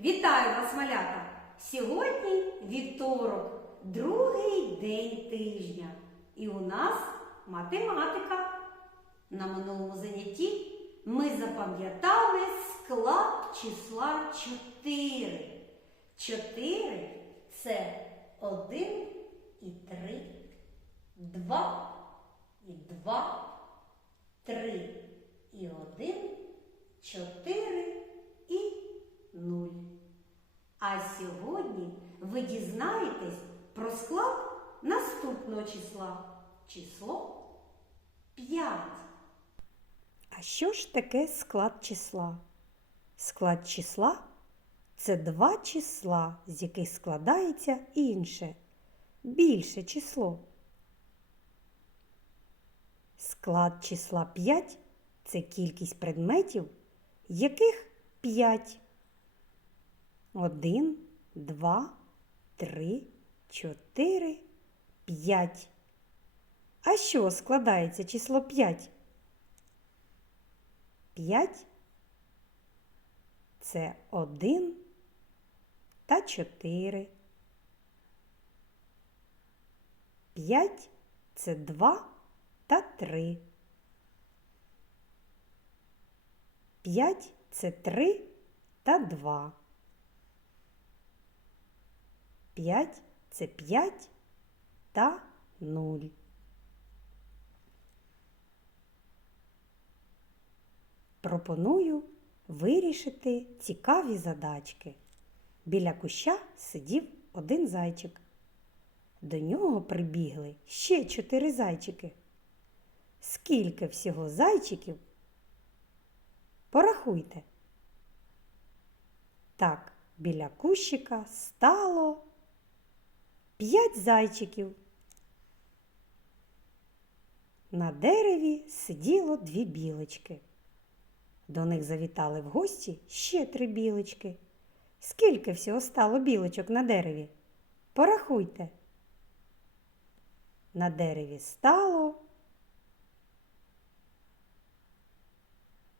Вітаю вас, малята! Сьогодні вівторок, другий день тижня. І у нас математика. На минулому занятті ми запам'ятали склад числа 4. 4 це 1 і 3, 2 і 2, 3 і 1, 4 і 0. А сьогодні ви дізнаєтесь про склад наступного числа. Число 5. А що ж таке склад числа? Склад числа це два числа, з яких складається інше, більше число. Склад числа 5 це кількість предметів, яких 5. 1, 2, 3, 4, 5. А що складається число 5? 5 це 1 та 4. 5 це 2 та 3. 5 це 3 та 2. 5 це 5 та 0. Пропоную вирішити цікаві задачки. Біля куща сидів один зайчик. До нього прибігли ще чотири зайчики. Скільки всього зайчиків? Порахуйте. Так, біля кущика стало п'ять зайчиків. На дереві сиділо дві білочки. До них завітали в гості ще три білочки. Скільки всього стало білочок на дереві? Порахуйте. На дереві стало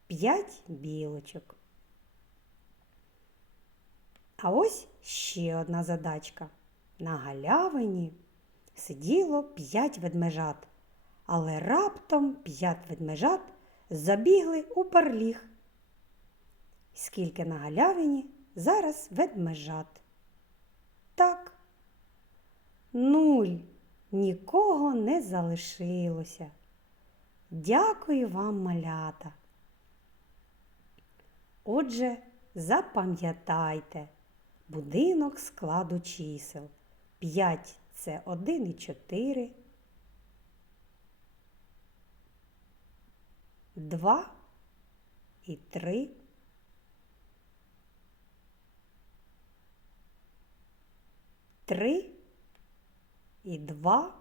п'ять білочок. А ось ще одна задачка. На галявині сиділо п'ять ведмежат, але раптом п'ять ведмежат забігли у парліг. Скільки на галявині зараз ведмежат? Так, нуль. Нікого не залишилося. Дякую вам, малята. Отже, запам'ятайте будинок складу чисел. 5 це 1 і 4. 2 і 3. Три і два.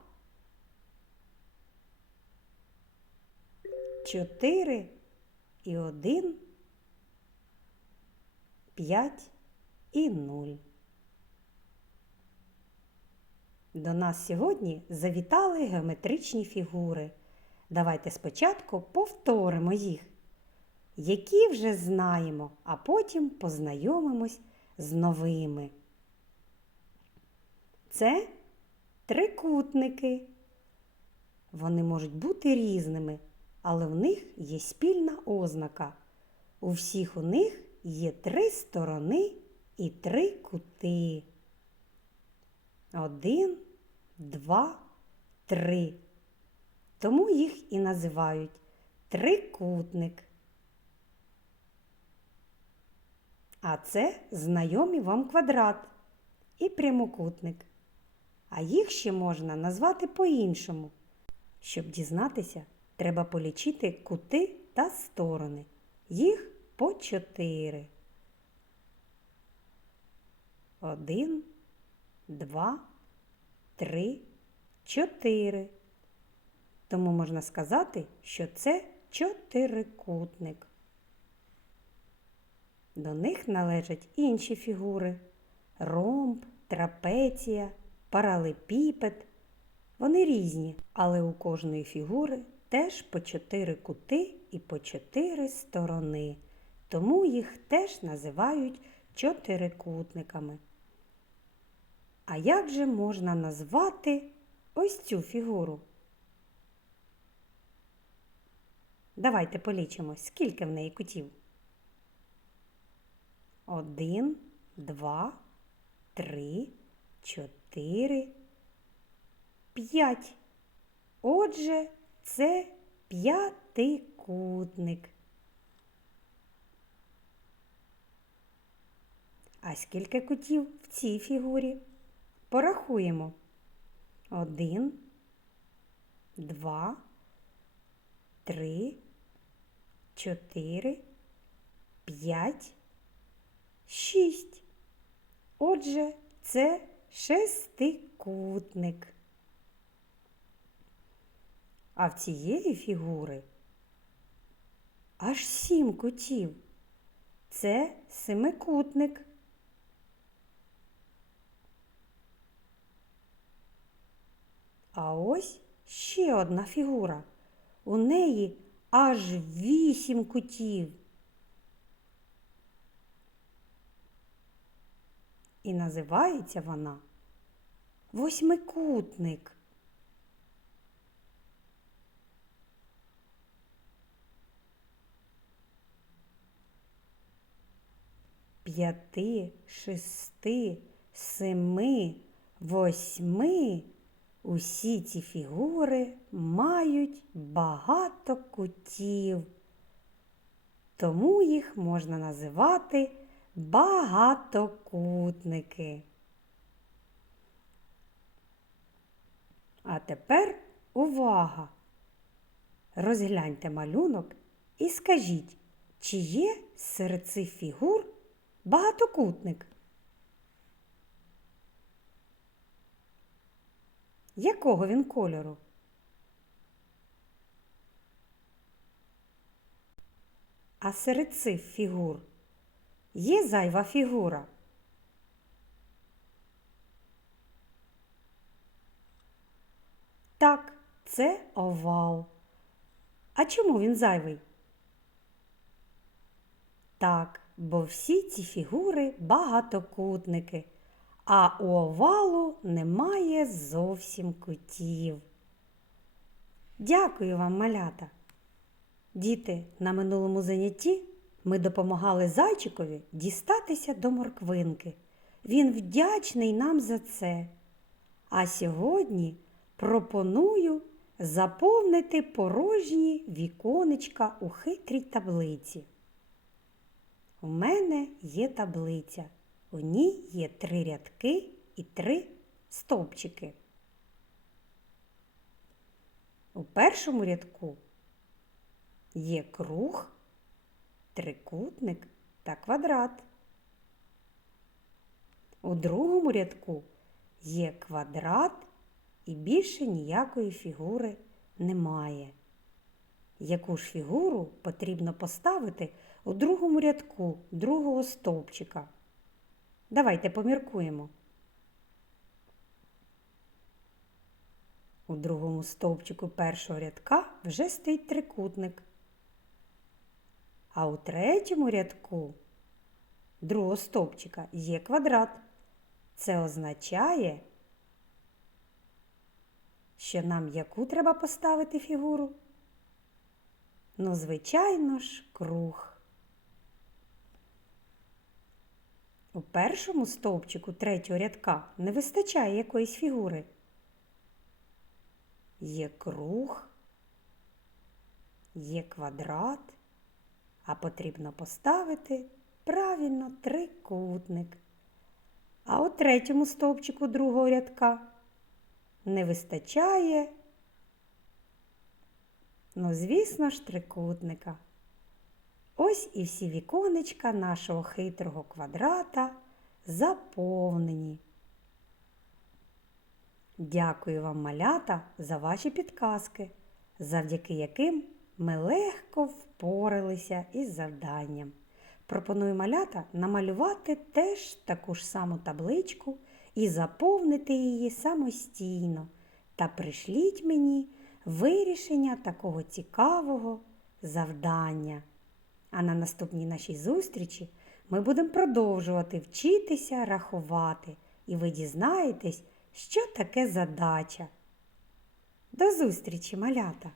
Чотири і один. П'ять і нуль. До нас сьогодні завітали геометричні фігури. Давайте спочатку повторимо їх, які вже знаємо, а потім познайомимось з новими. Це трикутники. Вони можуть бути різними, але в них є спільна ознака. У всіх у них є три сторони і три кути. Один, два, три. Тому їх і називають трикутник. А це знайомі вам квадрат і прямокутник. А їх ще можна назвати по-іншому. Щоб дізнатися, треба полічити кути та сторони. Їх по чотири. Один, два, три, чотири. Тому можна сказати, що це чотирикутник. До них належать інші фігури ромб, трапеція, паралепіпед. Вони різні, але у кожної фігури теж по чотири кути і по чотири сторони. Тому їх теж називають чотирикутниками. А як же можна назвати ось цю фігуру? Давайте полічимо, скільки в неї кутів. Один, два, три, чотири, п'ять. Отже, це п'ятикутник. А скільки кутів в цій фігурі? Порахуємо. Один, два, три, чотири, п'ять, шість. Отже, це шестикутник. А в цієї фігури аж сім кутів. Це семикутник. А ось ще одна фігура. У неї аж вісім кутів. І називається вона восьмикутник. П'яти, шести, семи, восьми. Усі ці фігури мають багато кутів, тому їх можна називати багатокутники. А тепер увага! Розгляньте малюнок і скажіть, чи є серед цих фігур багатокутник? Якого він кольору? А серед цих фігур є зайва фігура? Так, це овал. А чому він зайвий? Так, бо всі ці фігури багатокутники а у овалу немає зовсім кутів. Дякую вам, малята. Діти, на минулому занятті ми допомагали зайчикові дістатися до морквинки. Він вдячний нам за це. А сьогодні пропоную заповнити порожні віконечка у хитрій таблиці. У мене є таблиця. У ній є три рядки і три стовпчики. У першому рядку є круг, трикутник та квадрат. У другому рядку є квадрат і більше ніякої фігури немає. Яку ж фігуру потрібно поставити у другому рядку другого стовпчика? Давайте поміркуємо. У другому стовпчику першого рядка вже стоїть трикутник. А у третьому рядку другого стовпчика є квадрат. Це означає, що нам яку треба поставити фігуру? Ну, звичайно ж, круг. У першому стовпчику третього рядка не вистачає якоїсь фігури. Є круг, є квадрат, а потрібно поставити правильно трикутник. А у третьому стовпчику другого рядка не вистачає, ну, звісно ж, трикутника. Ось і всі віконечка нашого хитрого квадрата заповнені. Дякую вам, малята, за ваші підказки, завдяки яким ми легко впоралися із завданням. Пропоную малята намалювати теж таку ж саму табличку і заповнити її самостійно та пришліть мені вирішення такого цікавого завдання. А на наступній нашій зустрічі ми будемо продовжувати вчитися рахувати, і ви дізнаєтесь, що таке задача. До зустрічі, малята!